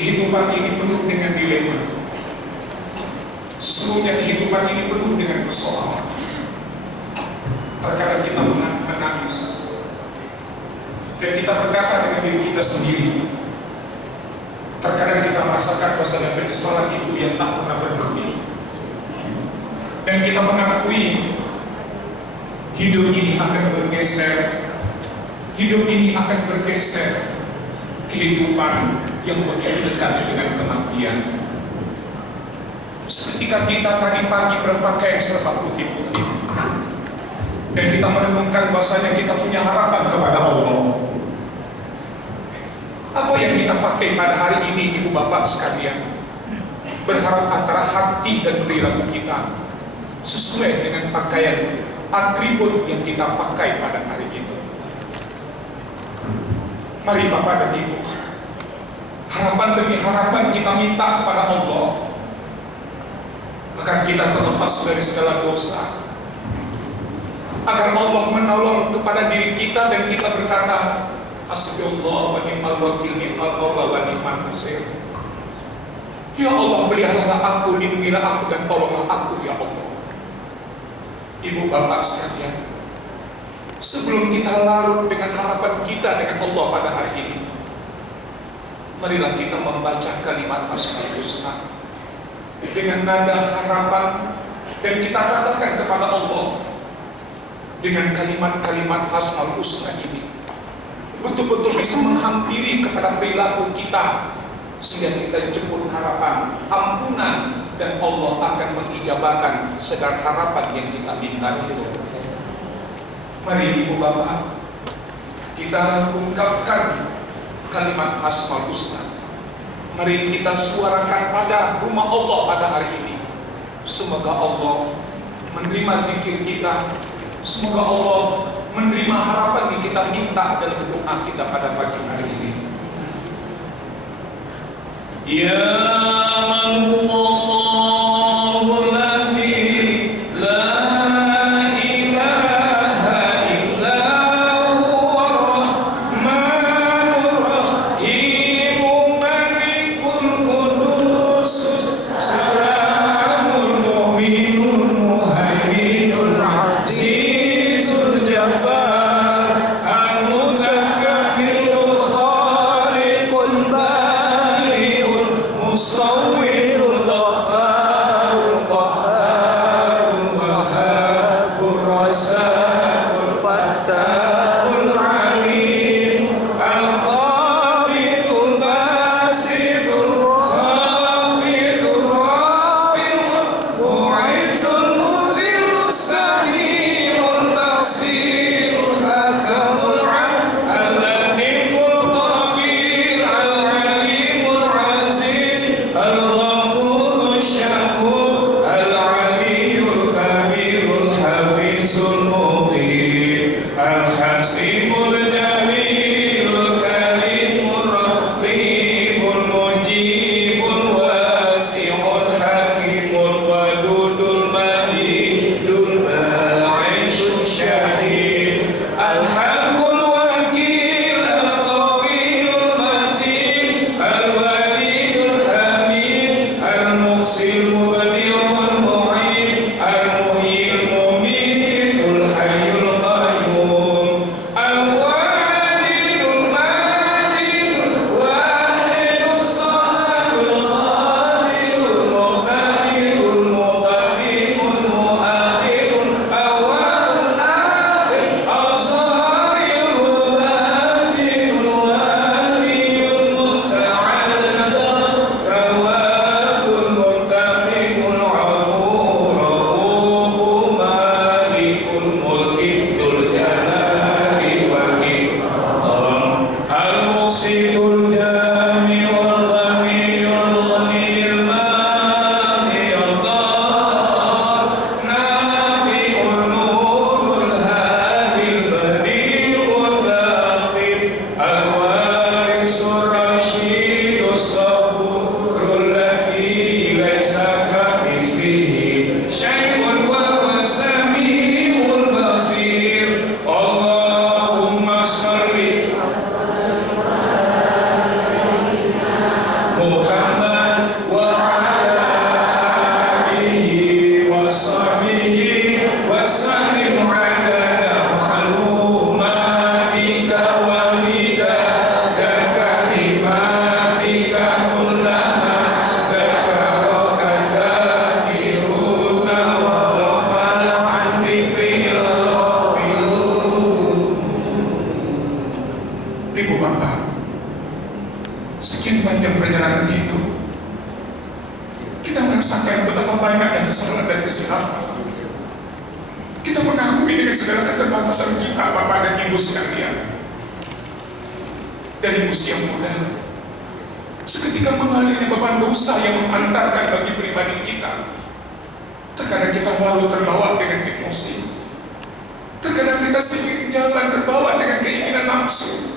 Kehidupan ini penuh dengan dilema. Sesungguhnya kehidupan ini penuh dengan persoalan. Terkadang kita menangis dan kita berkata dengan diri kita sendiri. Terkadang kita merasakan bahwa penyesalan itu yang tak pernah berhenti. Dan kita mengakui hidup ini akan bergeser. Hidup ini akan bergeser. Kehidupan yang begitu dekat dengan kematian. Ketika kita tadi pagi berpakaian serba putih-putih, dan kita merenungkan bahasanya kita punya harapan kepada Allah. Apa yang kita pakai pada hari ini, ibu bapak sekalian? Berharap antara hati dan perilaku kita sesuai dengan pakaian atribut yang kita pakai pada hari ini. Mari bapak dan ibu, harapan demi harapan kita minta kepada Allah agar kita terlepas dari segala dosa, agar Allah menolong kepada diri kita dan kita berkata, Hasbunallah wa ni'mal wakil, ni'mal maula wa ni'mal nasir. Ya Allah, peliharalah aku, lindungilah aku, dan tolonglah aku ya Allah. Ibu bapak sekalian, sebelum kita larut dengan harapan kita dengan Allah pada hari ini, marilah kita membaca kalimat Asmaul Husna dengan nada harapan, dan kita katakan kepada Allah dengan kalimat-kalimat Asmaul Husna ini betul-betul bisa menghampiri kepada perilaku kita, sehingga kita jemput harapan, ampunan, dan Allah akan mengijabahkan segala harapan yang kita minta itu. Mari ibu bapak, kita ungkapkan kalimat Asmaul Husna. Mari kita suarakan pada rumah Allah pada hari ini. Semoga Allah menerima zikir kita. Semoga Allah menerima harapan yang kita minta dalam doa kita pada pagi hari ini. Ya man huwallahu alladzi la ilaha illa huwar rahmanur rahim, malikul qudus salamul mu'minul muhaiminul azizul jabbar al-mutakabbirul khaliqul bari'ul Sekian panjang perjalanan hidup, kita merasakan betapa banyaknya kesalahan dan kesilapan. Kita mengakui dengan segala keterbatasan kita, Bapak dan Ibu sekalian. Dari usia muda, seketika mengalirnya beban dosa yang mengantarkan bagi pribadi kita. Terkadang kita lalu terbawa dengan emosi. Terkadang kita sering jalan terbawa dengan keinginan nafsu.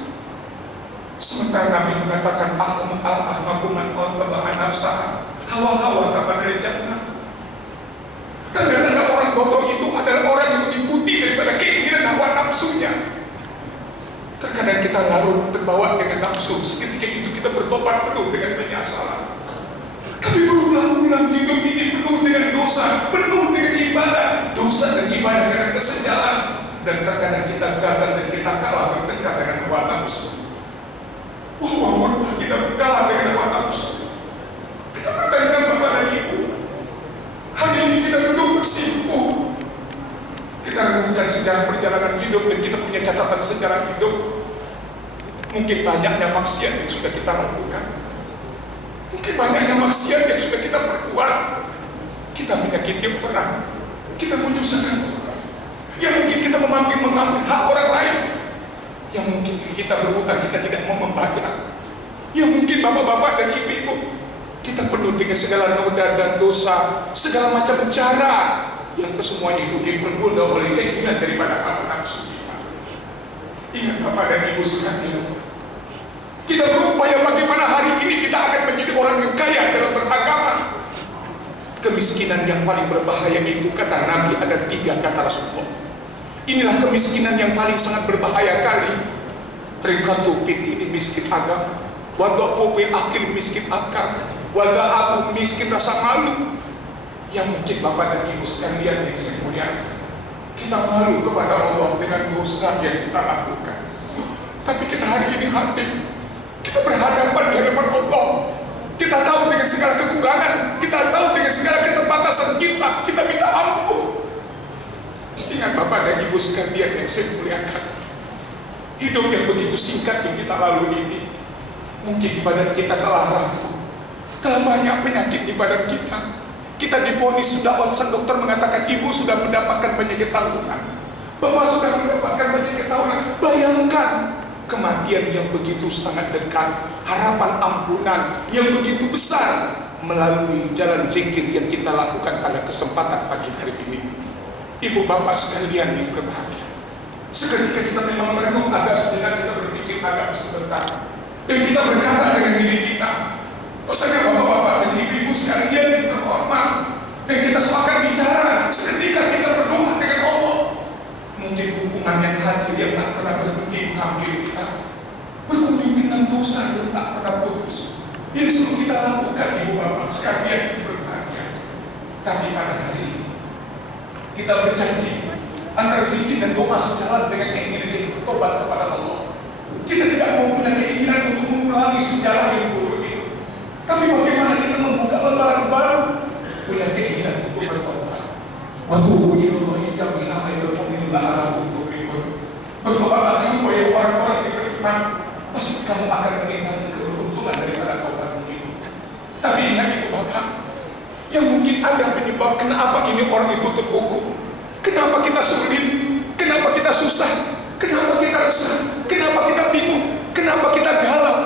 Sementara Nabi mengatakan ahmakuman kebangan nafsa, hawa-hawa tanpa rencana. Kadang-kadang orang bodoh itu adalah orang yang mengikuti daripada keinginan hawa nafsunya. Terkadang kita larut terbawa dengan nafsu. Seketika itu kita bertobat penuh dengan penyesalan. Tapi berulang-ulang hidup ini penuh dengan dosa, penuh dengan ibadah. Dosa dan ibadah dengan kesenjalan. Dan terkadang kita gagal dan kita kalah bertengkar dengan hawa nafsu. Wah, kita kalah dengan hawa nafsu. Kita bertengkar Bapak dan Ibu. Hari ini kita duduk bersimpuh. Kita renungkan sejarah perjalanan hidup dan kita punya catatan sejarah hidup. Mungkin banyaknya maksiat yang sudah kita lakukan. Mungkin banyaknya maksiat yang sudah kita perbuat. Kita menyakiti orang, kita menyusahkan orang. Yang mungkin kita mengambil hak orang lain. Yang mungkin kita berhutang, kita tidak mau membayar. Yang mungkin bapak-bapak dan ibu-ibu, kita penuh dengan segala noda dan dosa, segala macam cara yang kesemuanya itu dipermudah oleh keinginan daripada hawa nafsu kita. Ingat Bapak dan Ibu sekalian, kita berupaya bagaimana hari ini kita akan menjadi orang yang kaya dalam beragama. Kemiskinan yang paling berbahaya itu, kata Nabi, ada 3 kata Rasulullah. Inilah kemiskinan yang paling sangat berbahaya kali. Rikatu ini miskin agama, wada'u akil miskin akal, wada'u miskin rasa malu. Yang mungkin Bapak dan Ibu sekalian yang saya muliakan, kita malu kepada Allah dengan dosa yang kita lakukan. Tapi kita hari ini hadir, kita berhadapan di hadapan Allah. Kita tahu dengan segala kekurangan, kita tahu dengan segala keterbatasan kita minta ampun. Ingat Bapak dan Ibu sekalian yang saya muliakan, hidup yang begitu singkat yang kita lalui ini, mungkin badan kita telah rapuh, telah banyak penyakit di badan kita. Kita divonis sudah, sang dokter mengatakan ibu sudah mendapatkan penyakit tahunan, bapak sudah mendapatkan penyakit tahunan. Bayangkan kematian yang begitu sangat dekat, harapan ampunan yang begitu besar melalui jalan zikir yang kita lakukan pada kesempatan pagi hari ini. Ibu bapak sekalian yang berbahagia, seketika kita memang merenung agak sejenak, kita berpikir agak sebentar, dan kita berkata dengan diri kita, bahwasanya bapak-bapak dan ibu-ibu sekalian yang terhormat, dan kita sepakat bicara seketika kita berdoa dengan Allah. Mungkin hubungan yang hadir yang tak pernah berhenti menghampiri kita, berhubung dengan dosa yang tak pernah putus, yang selalu kita lakukan ibu bapak sekalian yang berbahagia. Tapi pada hari ini kita berjanji antara zikir dan doa sejalan dengan keinginan kita bertobat kepada Allah. Kita tidak mau punya keinginan untuk mengulangi sejarah yang buruk itu. Tapi bagaimana kita membuka lembaran baru, punya keinginan untuk bertobat. Waktu itu hijab di nama yang berpemilu arah untuk berikut. Bertobatlah kamu ya orang-orang yang beriman, pasti kamu akan menikmati keberuntungan daripada taubat itu. Tapi ingat itu Bapak, yang mungkin ada penyebab kenapa ini orang itu terhukum. Kenapa kita sulit? Kenapa kita susah? Kenapa kita resah? Kenapa kita bingung? Kenapa kita galau?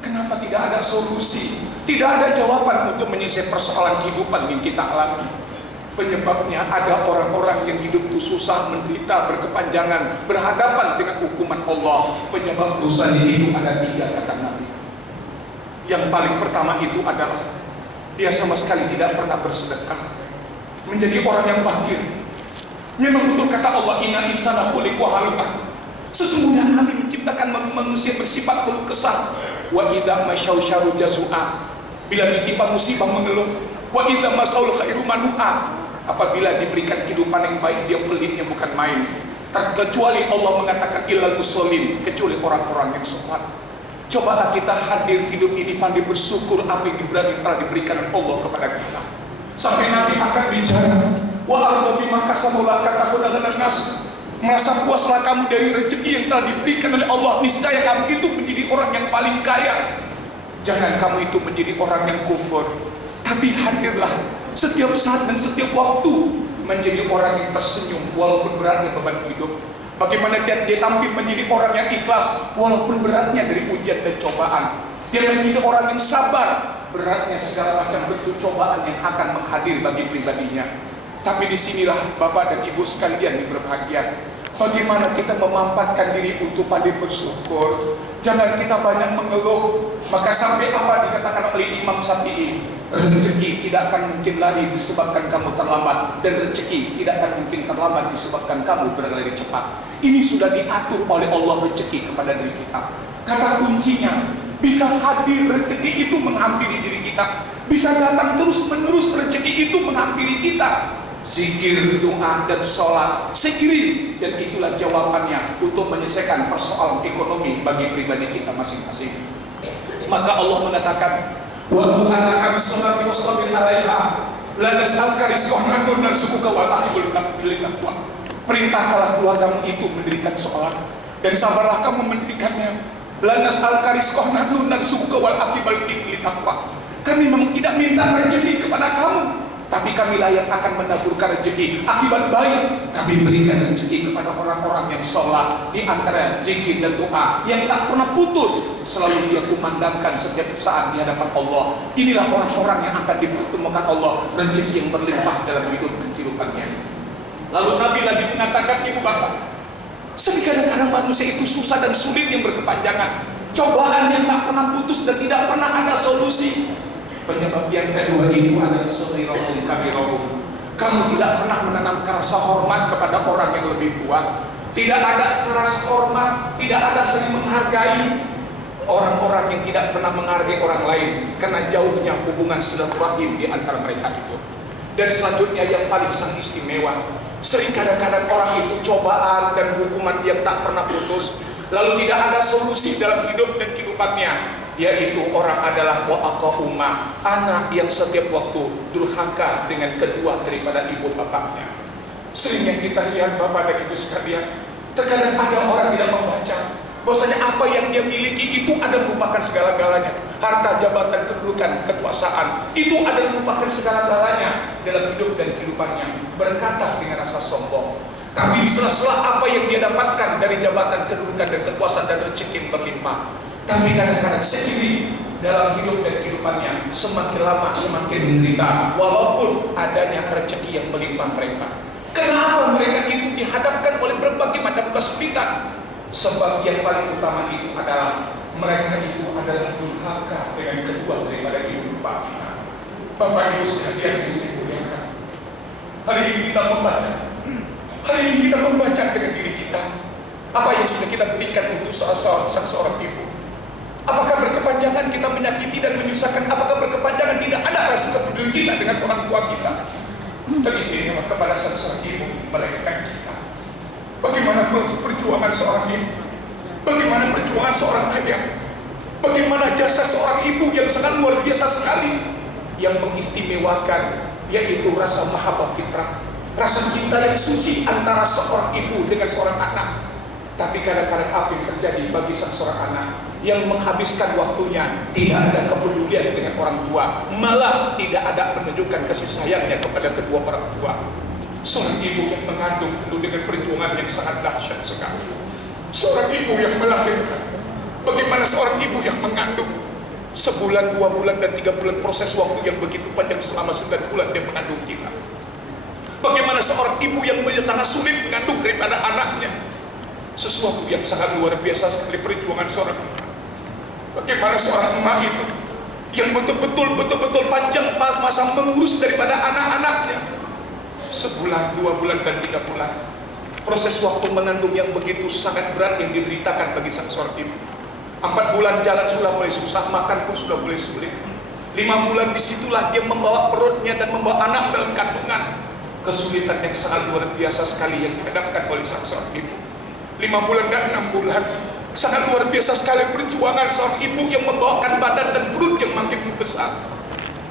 Kenapa tidak ada solusi? Tidak ada jawaban untuk menyelesaikan persoalan kehidupan yang kita alami. Penyebabnya ada orang-orang yang hidup itu susah, menderita, berkepanjangan, berhadapan dengan hukuman Allah. Penyebab dosa itu ada 3 kata Nabi. Yang paling pertama itu adalah dia sama sekali tidak pernah bersedekah, menjadi orang yang bakhil. Memang betul kata Allah, inna insana khuliqa halu'an. Sesungguhnya kami menciptakan manusia bersifat keluh kesah. Wa idza masyausyau jazua, bila ditimpa musibah mengeluh. Wa idza masaul khairu manu'a, apabila diberikan kehidupan yang baik dia pelitnya bukan main. Terkecuali Allah mengatakan illal muslimin, kecuali orang-orang yang sholat. Cobalah kita hadir hidup ini pandai bersyukur apa yang telah diberikan Allah kepada kita. Sampai Nabi akan bicara, wa arda bima kasamulah kataku dengan nas. Merasa puaslah kamu dari rezeki yang telah diberikan oleh Allah, niscaya kamu itu menjadi orang yang paling kaya. Jangan kamu itu menjadi orang yang kufur, tapi hadirlah setiap saat dan setiap waktu menjadi orang yang tersenyum walaupun beratnya beban hidup. Bagaimana dia tampil menjadi orang yang ikhlas walaupun beratnya dari ujian dan cobaan. Dia menjadi orang yang sabar beratnya segala macam bentuk cobaan yang akan menghadir bagi pribadinya. Tapi disinilah Bapak dan Ibu sekalian yang berbahagia, bagaimana kita memampatkan diri untuk pandai bersyukur. Jangan kita banyak mengeluh. Maka sampai apa dikatakan oleh Imam Syafi'i, rezeki tidak akan mungkin lari disebabkan kamu terlambat, dan rezeki tidak akan mungkin terlambat disebabkan kamu berlari cepat. Ini sudah diatur oleh Allah rezeki kepada diri kita. Kata kuncinya, bisa hadir rezeki itu menghampiri diri kita, bisa datang terus menerus rezeki itu menghampiri kita. Zikir, doa, dan sholat seiring, dan itulah jawabannya untuk menyelesaikan persoalan ekonomi bagi pribadi kita masing-masing. Maka Allah mengatakan, wa ala kami sholati wastabir alaiha la nas'alka rizqan dan sukuka wal aqibul taqwa. Perintahkanlah keluargamu itu mendirikan sholat, dan sabarlah kamu mendirikannya. La nas'alka rizqan dan sukuka wal aqibul taqwa. Kami memang tidak minta rezeki kepada kamu, tapi kamilah yang akan menaburkan rezeki akibat baik. Kami berikan rezeki kepada orang-orang yang sholat, di antara zikir dan doa yang tak pernah putus, selalu dia kumandangkan setiap saat di hadapan Allah. Inilah orang-orang yang akan dipertemukan Allah rezeki yang berlimpah dalam hidup dan kehidupannya. Lalu Nabi lagi mengatakan, ibu bapak, kadang-kadang manusia itu susah dan sulit yang berkepanjangan, cobaan yang tak pernah putus dan tidak pernah ada solusi. Penyebab yang kedua itu adalah saghirahum kabirahum. Kamu tidak pernah menanam rasa hormat kepada orang yang lebih tua. Tidak ada rasa hormat, tidak ada saling menghargai. Orang-orang yang tidak pernah menghargai orang lain karena jauhnya hubungan silaturahim di antara mereka itu. Dan selanjutnya yang paling sangat istimewa, sering kadang-kadang orang itu cobaan dan hukuman yang tak pernah putus, lalu tidak ada solusi dalam hidup dan kehidupannya, yaitu orang adalah wa'aqahuma, anak yang setiap waktu durhaka dengan kedua daripada ibu bapaknya. Sering yang kita lihat Bapak dan Ibu sekalian, terkadang ada orang tidak membaca bahwasanya apa yang dia miliki itu ada merupakan segala-galanya. Harta, jabatan, kedudukan, kekuasaan, itu ada merupakan segala-galanya dalam hidup dan kehidupannya. Berkata dengan rasa sombong. Tapi di sela-sela apa yang dia dapatkan dari jabatan, kedudukan, dan kekuasaan dan rezeki yang berlimpah, tapi kadang-kadang sendiri dalam hidup dan kehidupannya semakin lama semakin menderita walaupun adanya rezeki yang melimpah mereka. Kenapa mereka itu dihadapkan oleh berbagai macam kesulitan? Sebab yang paling utama itu adalah mereka itu adalah durhaka dengan kedua daripada ibu bapaknya. Bapak Ibu sekalian yang saya muliakan, hari ini kita membaca, dengan diri kita apa yang sudah kita berikan untuk seorang ibu. Apakah berkepanjangan kita menyakiti dan menyusahkan? Apakah berkepanjangan tidak ada rasa kepedulian kita dengan orang tua kita? Teristimewa kepada seorang ibu melahirkan kita. Bagaimana perjuangan seorang ibu? Bagaimana perjuangan seorang ayah? Bagaimana jasa seorang ibu yang sangat luar biasa sekali, yang mengistimewakan, yaitu rasa mahabbah fitrah, rasa cinta yang suci antara seorang ibu dengan seorang anak. Tapi kadang-kadang apa yang terjadi bagi seorang anak yang menghabiskan waktunya tidak ada kepedulian dengan orang tua, malah tidak ada menunjukkan kasih sayangnya kepada kedua orang tua. Seorang ibu yang mengandung penuh dengan perjuangan yang sangat dahsyat sekali. Seorang ibu yang melahirkan. Bagaimana seorang ibu yang mengandung sebulan, 2 bulan, dan 3 bulan, proses waktu yang begitu panjang selama 9 bulan dia mengandung kita. Bagaimana seorang ibu yang sangat sulit mengandung daripada anaknya. Sesuatu yang sangat luar biasa sekali perjuangan seorang emak. Bagaimana seorang emak itu yang betul-betul panjang masa mengurus daripada anak-anaknya. Sebulan, 2 bulan, dan 3 bulan. Proses waktu mengandung yang begitu sangat berat yang dideritakan bagi seorang ibu. 4 bulan jalan sudah mulai susah, makan pun sudah mulai sulit. 5 bulan disitulah dia membawa perutnya dan membawa anak dalam kandungan. Kesulitan yang sangat luar biasa sekali yang dihadapkan oleh seorang ibu. 5 bulan dan 6 bulan sangat luar biasa sekali perjuangan seorang ibu yang membawakan badan dan perut yang makin besar.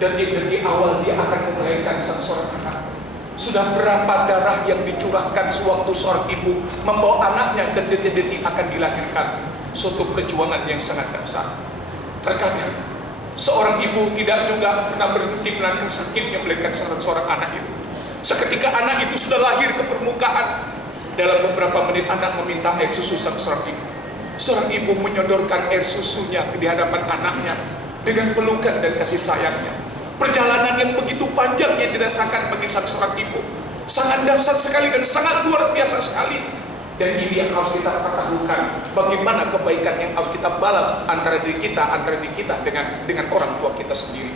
Dan di awal dia akan melahirkan seorang anak. Sudah berapa darah yang dicurahkan sewaktu seorang ibu membawa anaknya dan detik-detik akan dilahirkan. Suatu perjuangan yang sangat dahsyat. Terkadang Seorang ibu tidak juga pernah berhenti menahan sakitnya melahirkan seorang anak itu. Seketika anak itu sudah lahir ke permukaan, dalam beberapa menit anak meminta air susu sang seorang ibu. Seorang ibu menyodorkan air susunya di hadapan anaknya dengan pelukan dan kasih sayangnya. Perjalanan yang begitu panjang yang dirasakan bagi sang seorang ibu sangat dahsyat sekali dan sangat luar biasa sekali. Dan ini yang harus kita ketahukan, bagaimana kebaikan yang harus kita balas antara diri kita dengan orang tua kita sendiri.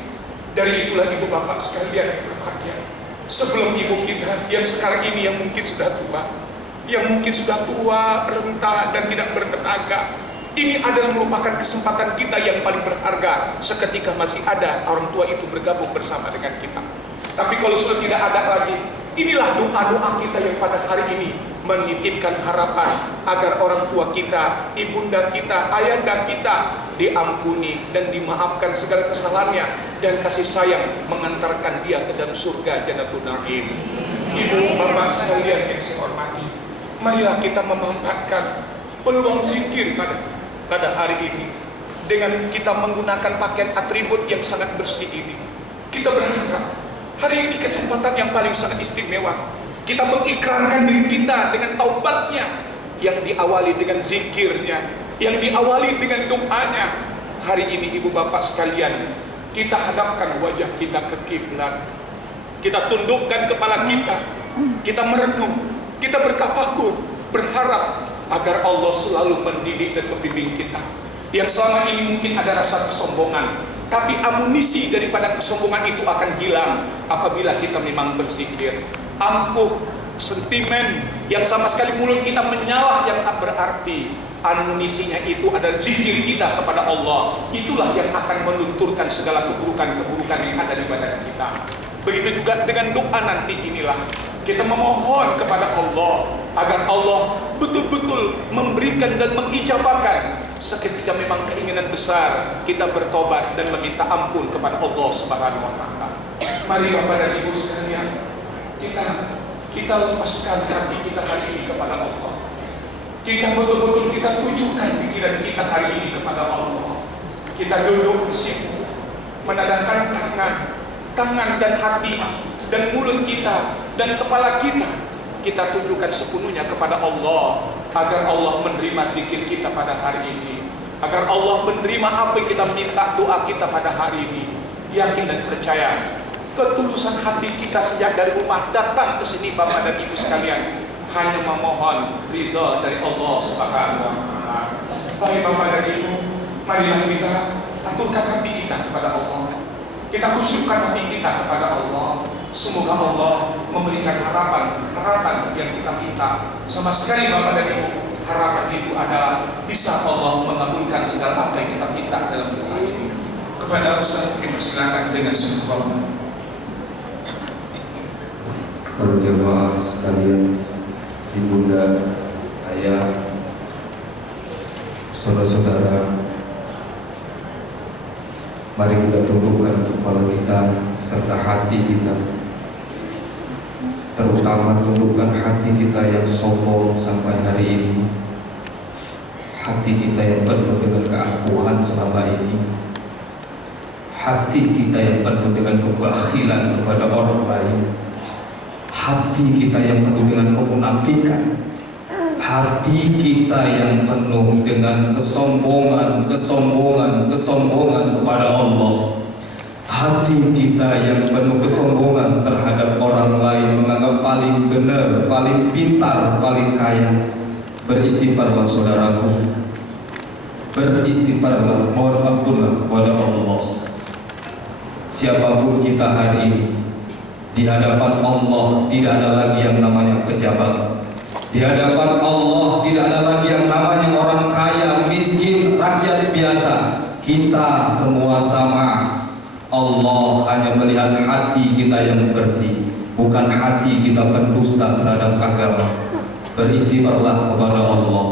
Dari itulah ibu bapak sekalian yang berbahagia, sebelum ibu kita yang sekarang ini yang mungkin sudah tua, renta dan tidak bertenaga, ini adalah merupakan kesempatan kita yang paling berharga seketika masih ada orang tua itu bergabung bersama dengan kita. Tapi kalau sudah tidak ada lagi, inilah doa-doa kita yang pada hari ini menitipkan harapan agar orang tua kita, ibunda kita, ayahanda kita diampuni dan dimaafkan segala kesalahannya dan kasih sayang mengantarkan dia ke dalam surga Jannatul Na'im. Ibu bapak sekalian yang saya hormati, marilah kita memanfaatkan peluang zikir pada hari ini dengan kita menggunakan pakaian atribut yang sangat bersih ini. Kita berharap hari ini kesempatan yang paling sangat istimewa. Kita mengikrarkan diri kita dengan taubatnya yang diawali dengan zikirnya, yang diawali dengan doanya. Hari ini ibu bapak sekalian, kita hadapkan wajah kita ke kiblat. Kita tundukkan kepala kita merenung, kita bertafakur, berharap agar Allah selalu mendidik dan membimbing kita. Yang selama ini mungkin ada rasa kesombongan, tapi amunisi daripada kesombongan itu akan hilang apabila kita memang berzikir. Angkuh, sentimen yang sama sekali mulut kita menyalah yang tak berarti, amunisinya itu adalah zikir kita kepada Allah. Itulah yang akan melunturkan segala keburukan-keburukan yang ada di badan kita. Begitu juga dengan doa nanti inilah kita memohon kepada Allah agar Allah betul-betul memberikan dan mengijabahkan seketika memang keinginan besar kita bertobat dan meminta ampun kepada Allah Subhanahu wa taala. Mari Bapak dan Ibu sekalian, kita lepaskan hati kita hari ini kepada Allah. Kita betul-betul kita tujukan pikiran kita hari ini kepada Allah. Kita duduk sibuk menadahkan tangan dan hati dan mulut kita dan kepala kita tujukan sepenuhnya kepada Allah agar Allah menerima zikir kita pada hari ini, agar Allah menerima apa yang kita minta, doa kita pada hari ini. Yakin dan percaya ketulusan hati kita sejak dari rumah datang ke sini Bapak dan Ibu sekalian hanya memohon ridha dari Allah Subhanahu wa taala. Baik Bapak dan Ibu, marilah kita aturkan hati kita kepada Allah. Kita khusyukkan hati kita kepada Allah. Semoga Allah memberikan harapan yang kita minta. Sama sekali Bapak dan Ibu, harapan itu adalah bisa Allah mengabulkan segala apa yang kita minta dalam doa ini. Kepada Ustaz, silakan dengan sempurna. Para jemaah sekalian, ibunda, ayah, saudara-saudara, mari kita tundukkan kepala kita serta hati kita, terutama tundukkan hati kita yang sombong sampai hari ini, hati kita yang penuh dengan keangkuhan selama ini, hati kita yang penuh dengan kebakhilan kepada orang lain, hati kita yang penuh dengan kemunafikan, hati kita yang penuh dengan kesombongan kepada Allah, hati kita yang penuh kesombongan terhadap orang lain, menganggap paling benar, paling pintar, paling kaya. Beristighfarlah saudaraku, beristighfarlah, mohon ampunlah kepada Allah. Siapapun kita hari ini, di hadapan Allah tidak ada lagi yang namanya pejabat. Di hadapan Allah tidak ada lagi yang namanya orang kaya, miskin, rakyat biasa. Kita semua sama. Allah hanya melihat hati kita yang bersih, bukan hati kita pendusta terhadap agama. Beristighfarlah kepada Allah.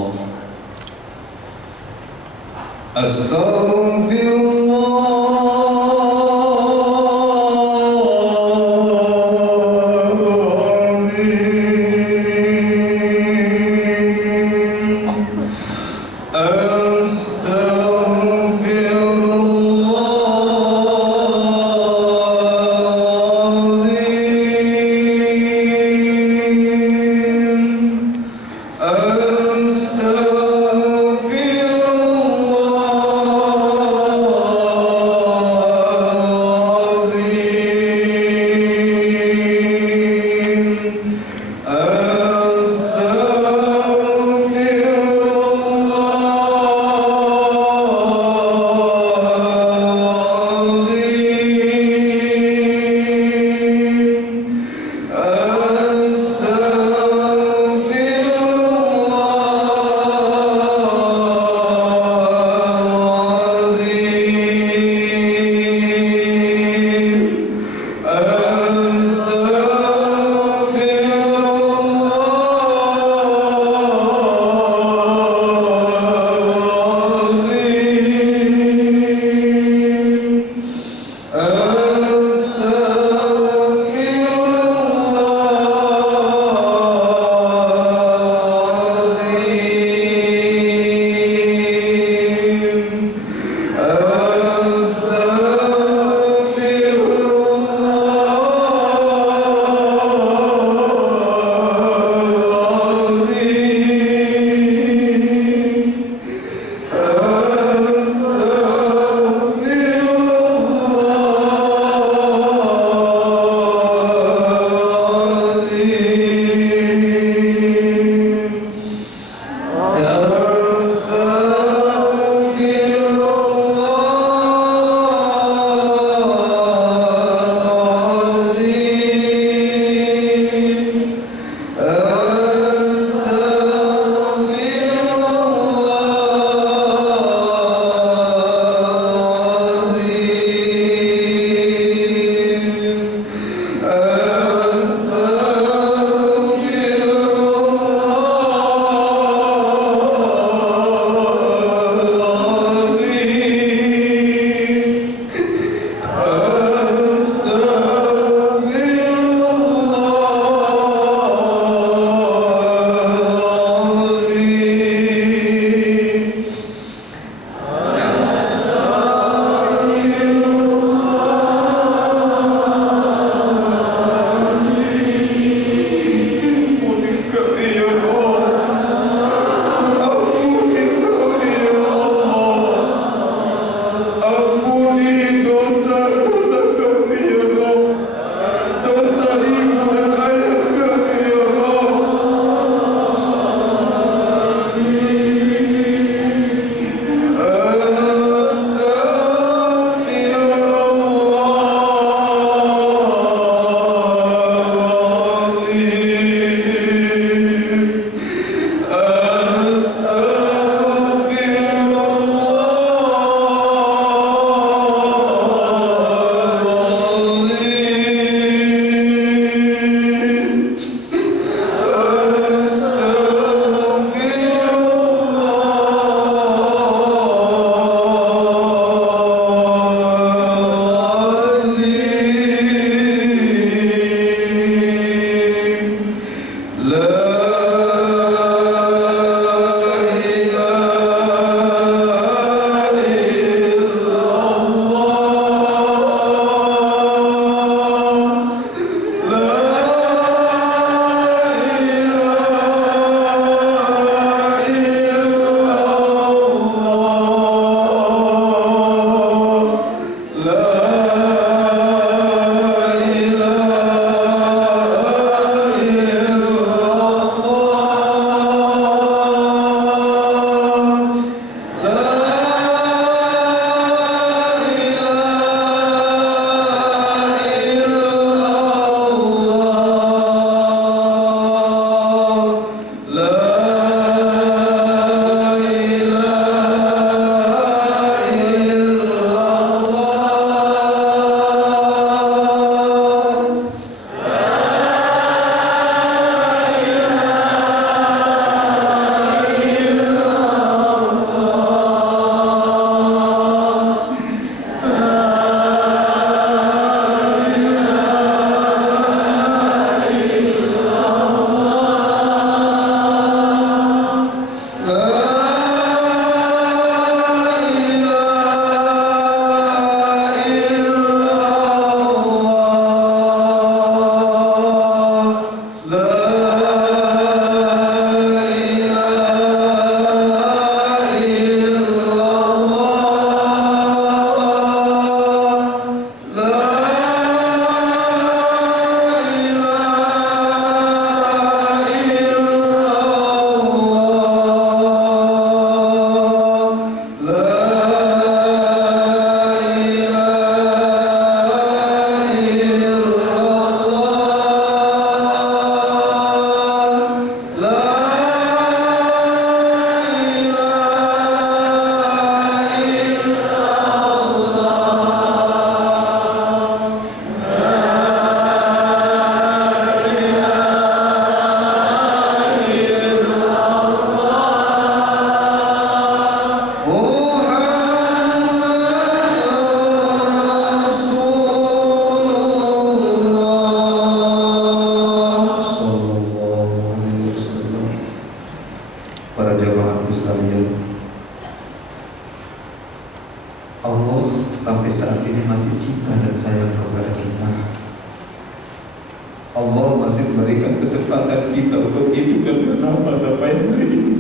Allah masih memberikan kesempatan kita untuk hidup dan bernafas sampai hari ini.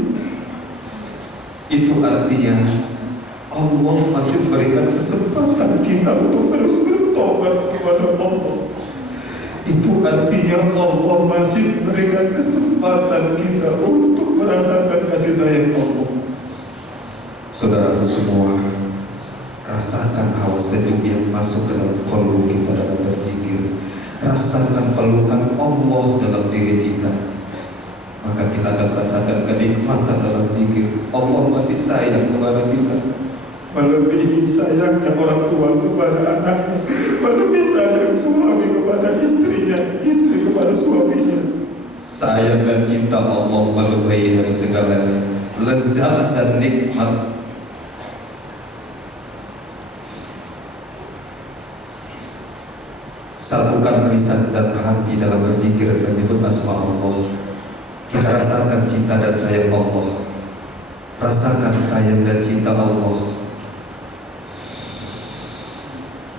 Itu artinya Allah masih memberikan kesempatan kita untuk terus bertobat kepada Allah. Itu artinya Allah masih memberikan kesempatan kita untuk merasakan kasih sayang Allah. Saudara semua, rasakan hawa sejuk yang masuk ke dalam kolbu kita dalam berzikir. Rasakan pelukan Allah dalam diri kita, maka kita akan merasakan kenikmatan dalam zikir. Allah masih sayang kepada kita, melebihi sayangnya orang tua kepada anaknya, melebihi sayang suami kepada istrinya, istri kepada suaminya. Sayang dan cinta Allah melebihi dari segalanya, lezat dan nikmat. Satukan lisan dan hati dalam berzikir dan menyebut asma Allah. Kita rasakan cinta dan sayang Allah. Rasakan sayang dan cinta Allah.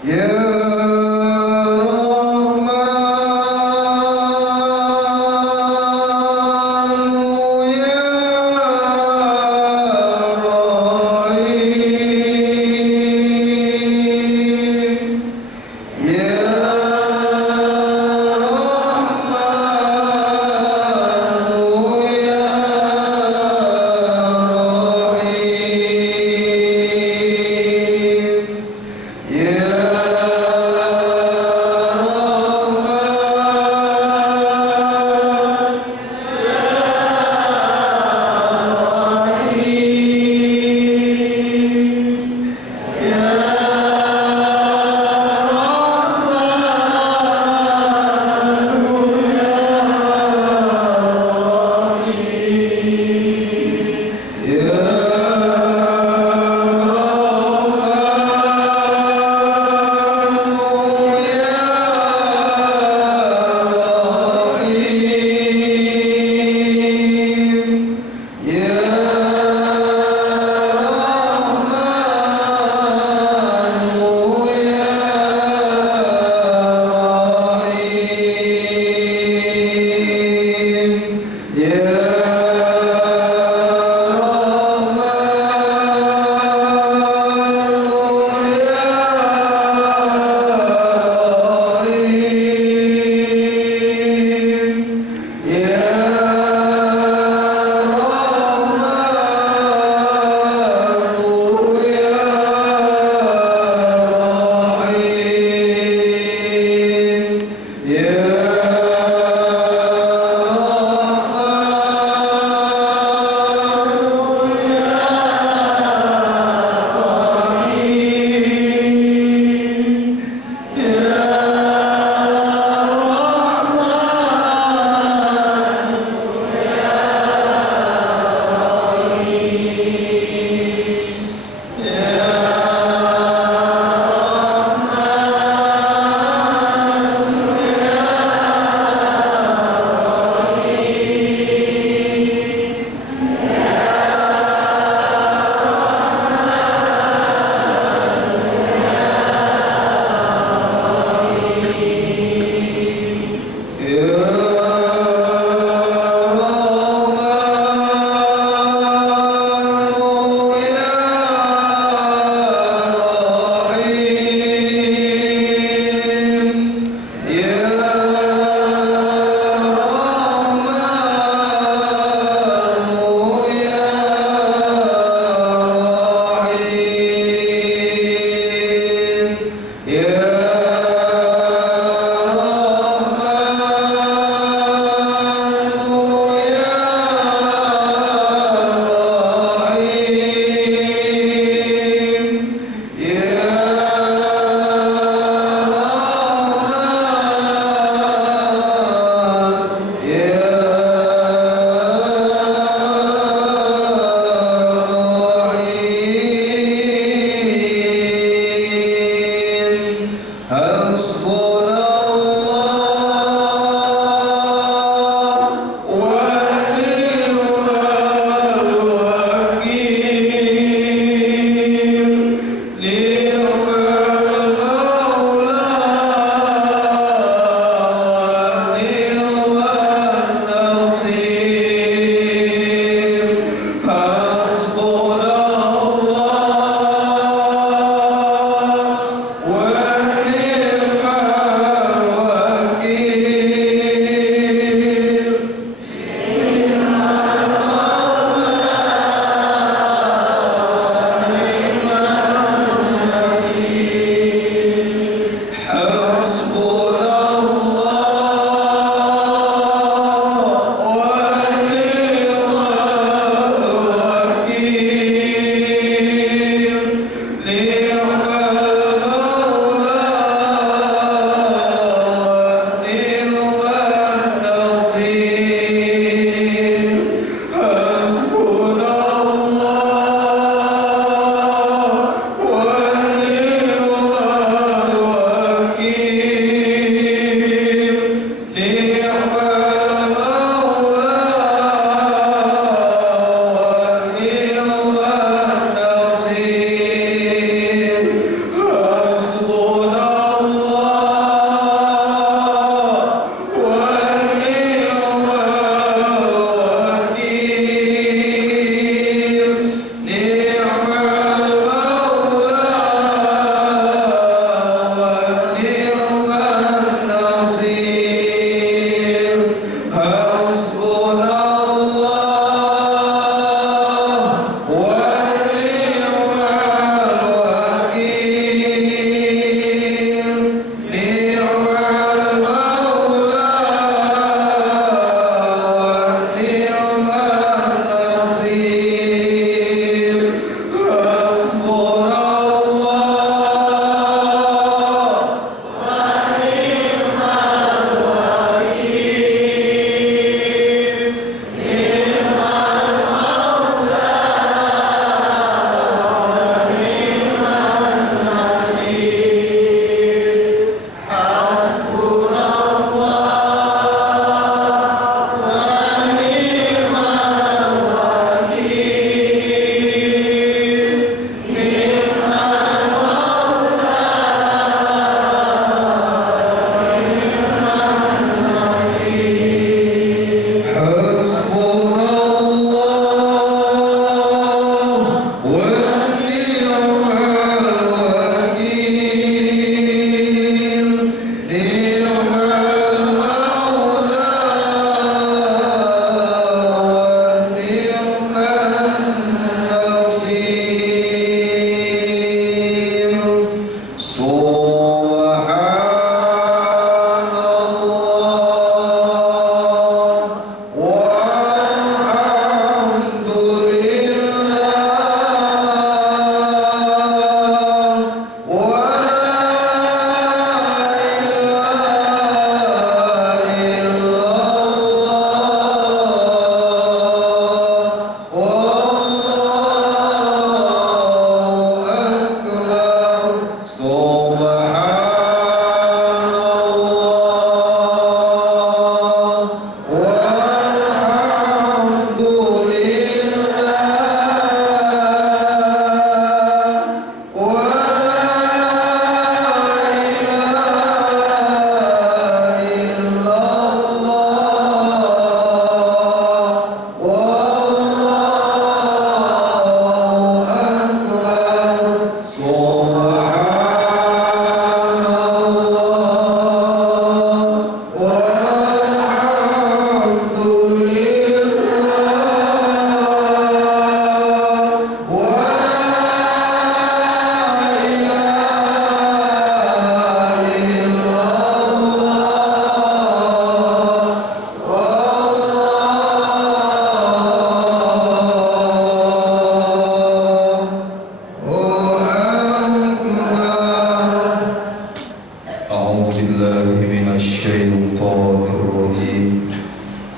Ya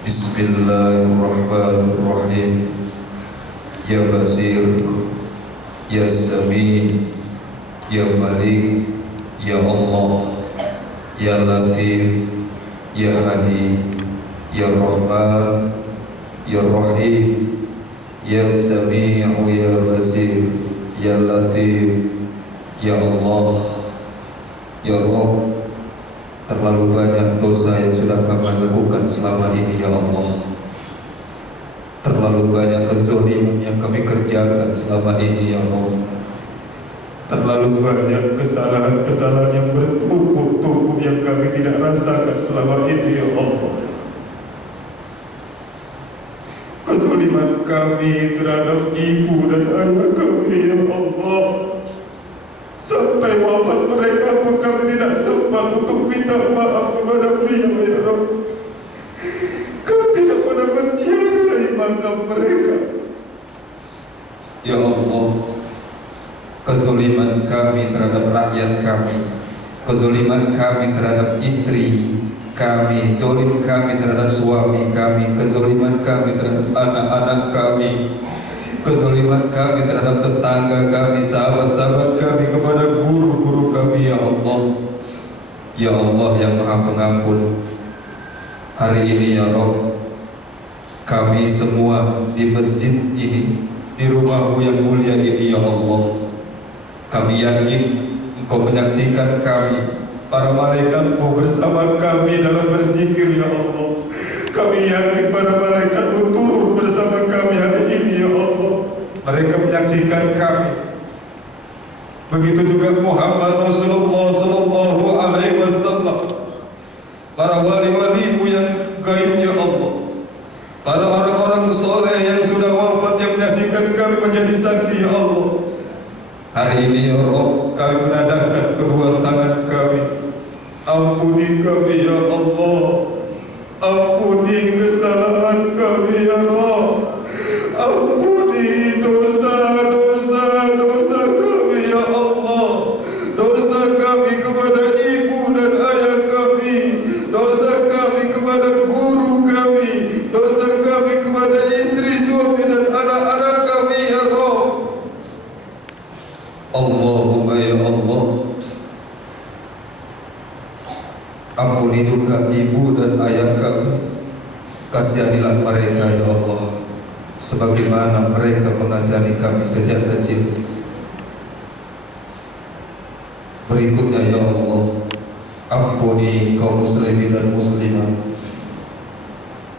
Bismillahirrahmanirrahim. Ya Basir, Ya Sami, Ya Malik, Ya Allah. Ya Latif, Ya Hadi, Ya Rahman, Ya Rahim, Ya Sami'u, Ya Basir, Ya Latif, Ya Allah, Ya Rabb. Terlalu banyak dosa yang sudah kami lakukan selama ini, Ya Allah. Terlalu banyak kezaliman yang kami kerjakan selama ini, Ya Allah. Terlalu banyak kesalahan-kesalahan yang bertumpuk-tumpuk yang kami tidak rasakan selama ini, Ya Allah. Kezaliman kami terhadap ibu dan ayah kami, Ya Allah. Sampai wafat mereka pun kami tidak sempat untuk minta maaf kepada beliau, Ya Rabb. Kami tidak pernah menziarahi makam mereka. Ya Allah, kezaliman kami terhadap rakyat kami, kezaliman kami terhadap istri kami, zalim kami terhadap suami kami, kezaliman kami terhadap anak-anak kami, kezaliman kami terhadap tetangga kami, sahabat-sahabat kami, kepada guru-guru kami, Ya Allah. Ya Allah yang Maha Pengampun, hari ini, Ya Rabb, kami semua di masjid ini, di rumah-Mu yang mulia ini, Ya Allah, kami yakin Engkau menyaksikan kami, para malaikat-Mu bersama kami dalam berzikir, Ya Allah. Kami yakin para malaikat-Mu turun bersama kami hari ini, Ya Allah. Mereka menyaksikan kami. Begitu juga Muhammad Rasulullah Sallallahu Alaihi Wasallam, para wali-wali-Mu yang gaib, Ya Allah, para orang-orang soleh yang sudah wafat yang menyaksikan kami menjadi saksi, Ya Allah. Hari ini, Ya Rabb, kami menadahkan kedua tangan kami. Ampuni kami, Ya Allah. Ampuni kesalahan kami, Ya Rabb. Ampuni dosa kami, Ya Allah. Dosa kami kepada ibu dan ayah kami, dosa kami kepada guru kami, dosa kami kepada istri, suami dan anak-anak kami, Ya Rabb. Allahumma, Ya Allah, ampuni juga ibu dan ayah kami. Kasihanilah mereka, Ya Allah, sebagaimana mereka mengasihani kami sejak kecil. Berikutnya, Ya Allah, ampuni kaum muslimin dan muslimat,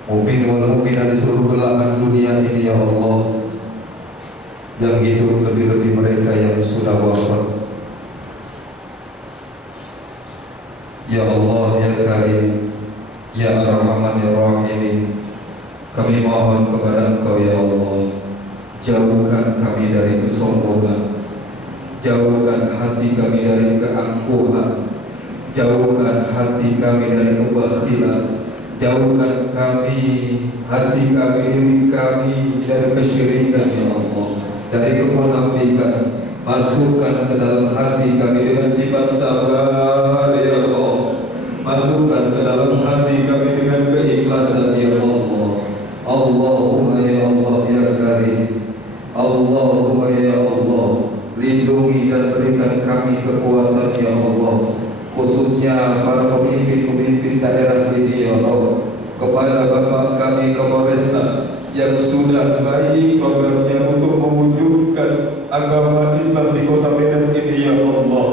mukmin wal mukminat di seluruh belahan dunia ini, Ya Allah, yang hidup, lebih-lebih mereka yang sudah wafat. Ya Allah, Ya Karim, Ya Ar-Rahman, Ya Rahim, kami mohon kepada Engkau, Ya Allah, jauhkan kami dari kesombongan, jauhkan hati kami dari keangkuhan, jauhkan hati kami dari kebakhilan, jauhkan hati kami, diri kami dari kesyirikan, Ya Allah, dari kemunafikan. Masukkan ke dalam hati kami dengan sifat sabar, Ya Allah. Masukkan ke dalam hati kami dengan keikhlasan, Ya Allah. Allahumma, Ya Allah, Ya Karim, Allahumma, Ya Allah, lindungi dan berikan kami kekuatan, Ya Allah, khususnya para pemimpin-pemimpin daerah ini, Ya Allah. Kepada Bapak kami Kapolresta yang sudah baik programnya untuk mewujudkan agama Islam di Kota Medan ini, Ya Allah.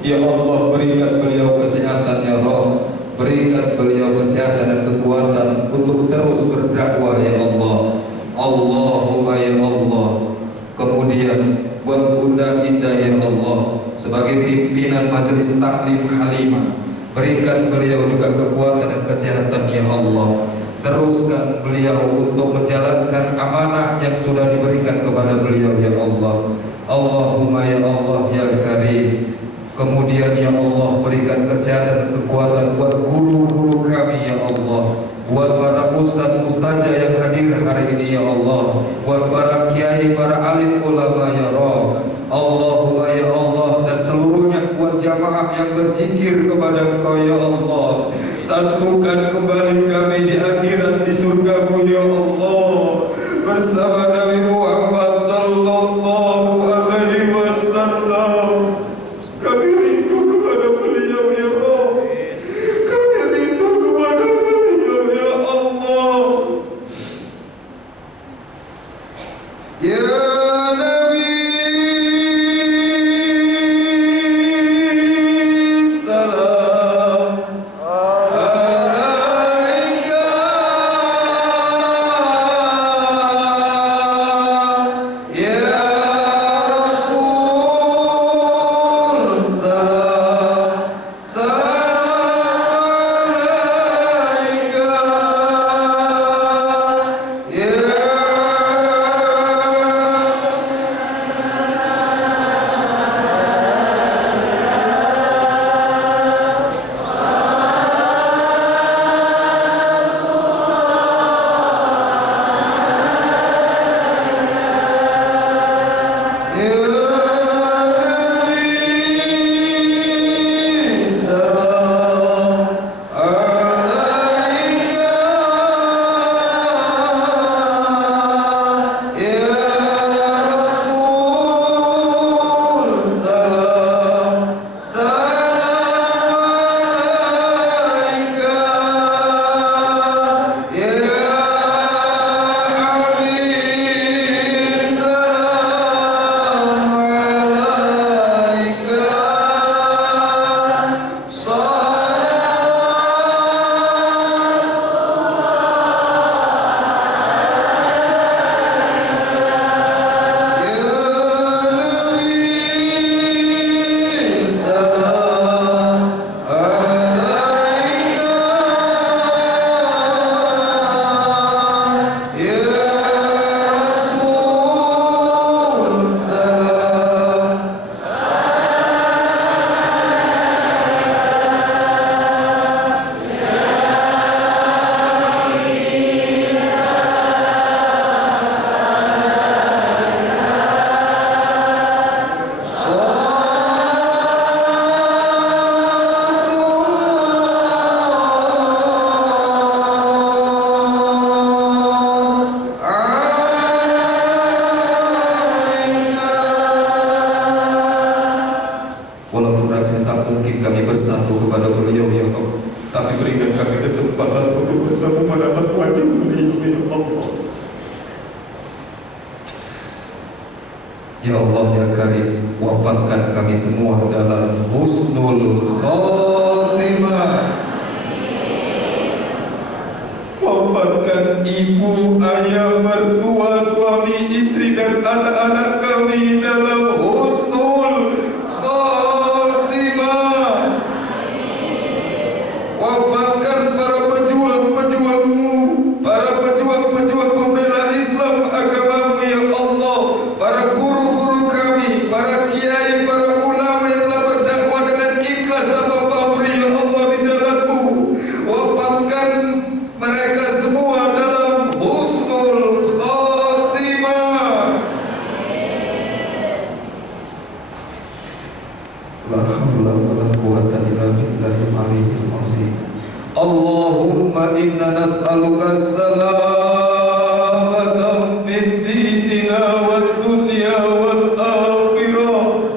Ya Allah, berikan beliau kesehatan, Ya Allah. Berikan beliau kesehatan dan kekuatan untuk terus berdakwah, Ya Allah. Allahumma, Ya Allah. Kemudian buat Bunda Indah, Ya Allah, sebagai pimpinan Majelis Taklim Halimah, berikan beliau juga kekuatan dan kesehatan, Ya Allah. Teruskan beliau untuk menjalankan amanah yang sudah diberikan kepada beliau, Ya Allah. Allahumma, Ya Allah, Ya Karim. Kemudian, Ya Allah, berikan kesehatan dan kekuatan buat guru-guru kami, Ya Allah. Buat para ustaz-ustazah yang hadir hari ini, Ya Allah. Buat para kiai, para alim ulama, Ya Rabb. Allahumma, Ya Allah, dan seluruhnya buat jamaah yang berzikir kepada Engkau, Ya Allah. Satukan kembali kami di akhirat di surga-Mu, Ya Allah, bersama Nabi Muhammad sallallahu alaihi wasallam. Kami rindu kepada beliau, Ya Rabb. kepada beliau ya Allah. Tapi berikan kami kesempatan untuk bertemu menatap wajah beliau ya Allah. Ya Allah ya Karim, wafatkan kami semua dalam husnul khatimah. Wafatkan ibu, ayah, mertua, suami, istri dan anak-anak kami dalam husnul khatimah. Wafatkan para pejuang-pejuangmu, para pejuang-pejuang pembela Islam agamamu ya Allah, para guru-guru kami, para kiai, para ulama yang telah berdakwah dengan ikhlas tanpa pamrih ya Allah di jalanmu. Wafatkan mereka semua dalam husnul khatimah. La haula wa la quwwata illa billahil aliyyil azim. Allahumma inna nas'aluka salamatan fid dinina wad dunya wal akhirah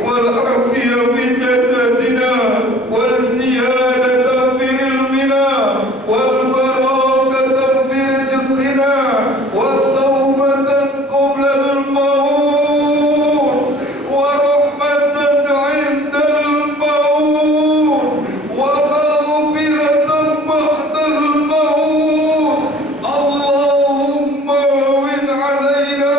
wal afiyah fi jasadina wal ziyadata fi ilmina wal barakata fi rizqina wat taubatan qabla al maut wa rahmatan 'inda al maut wa maghfiratan ba'da al maut. Allahumma win 'alaina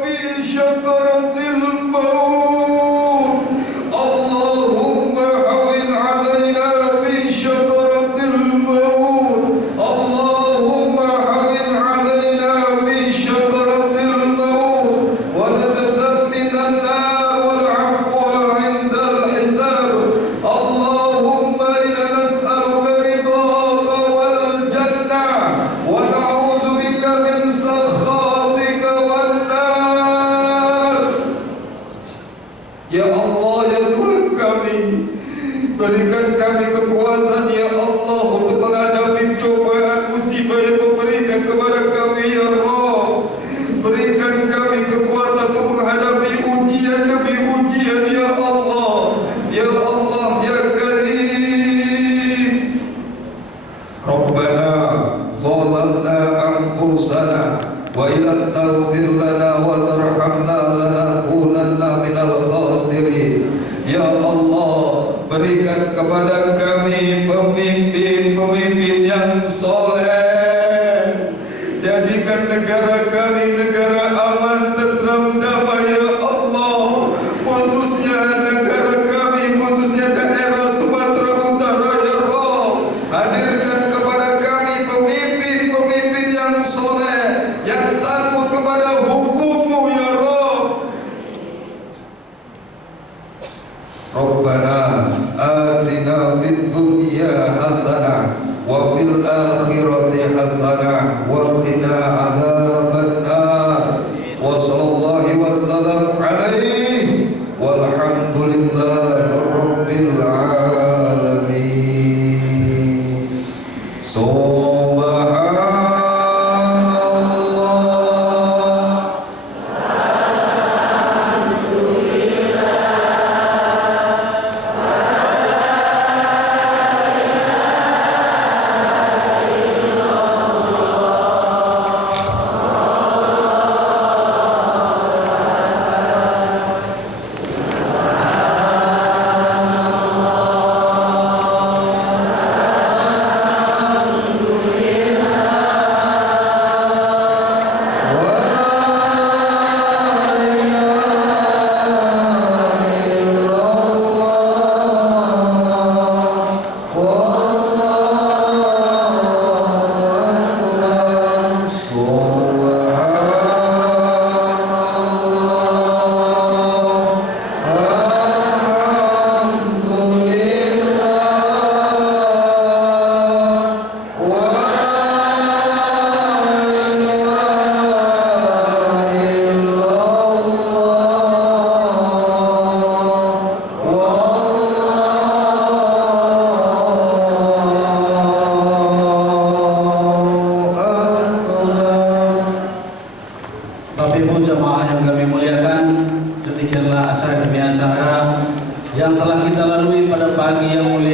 fi syakaratil maut. Allahumma hawin 'alaina fi syakaratil maut. Allahumma hawin 'alaina fi syakaratil maut wa najatan minan nar wal 'afwa 'indal hisab. Allahumma inna nas'aluka ridhaka wal jannah wa na'udzu bika min sakhatika wan nar. Ya Allah ya Tuhan kami, berikan kami kekuatan ya Allah untuk menghadapi cobaan musibah yang memberikan kepada kami ya Rabb. Berikan kami kekuatan untuk menghadapi ujian demi ujian ya Allah. Ya Allah ya Karim. Rabbana zalamna anfusana wa illam taghfir lana wa tarhamna lanakunanna minal khasirin. Ya Allah, berikan kepada kami pemimpin-pemimpin yang soleh. Jadikan negara kami negara aman, tentram, damai ya Allah. Khususnya negara kami, khususnya daerah Sumatera Utara ya Rabb. Hadirkan kepada kami pemimpin-pemimpin yang soleh, yang takut kepada hukum-Mu ya Rabb. Rabbana atina fid dunya hasanah wa fil akhirati hasanah wa qina adzaban nar. Wa sallallahu wa sallam alaihi walhamdulillahi rabbil alamin. Subhanallah. yang telah kita lalui pada pagi yang mulia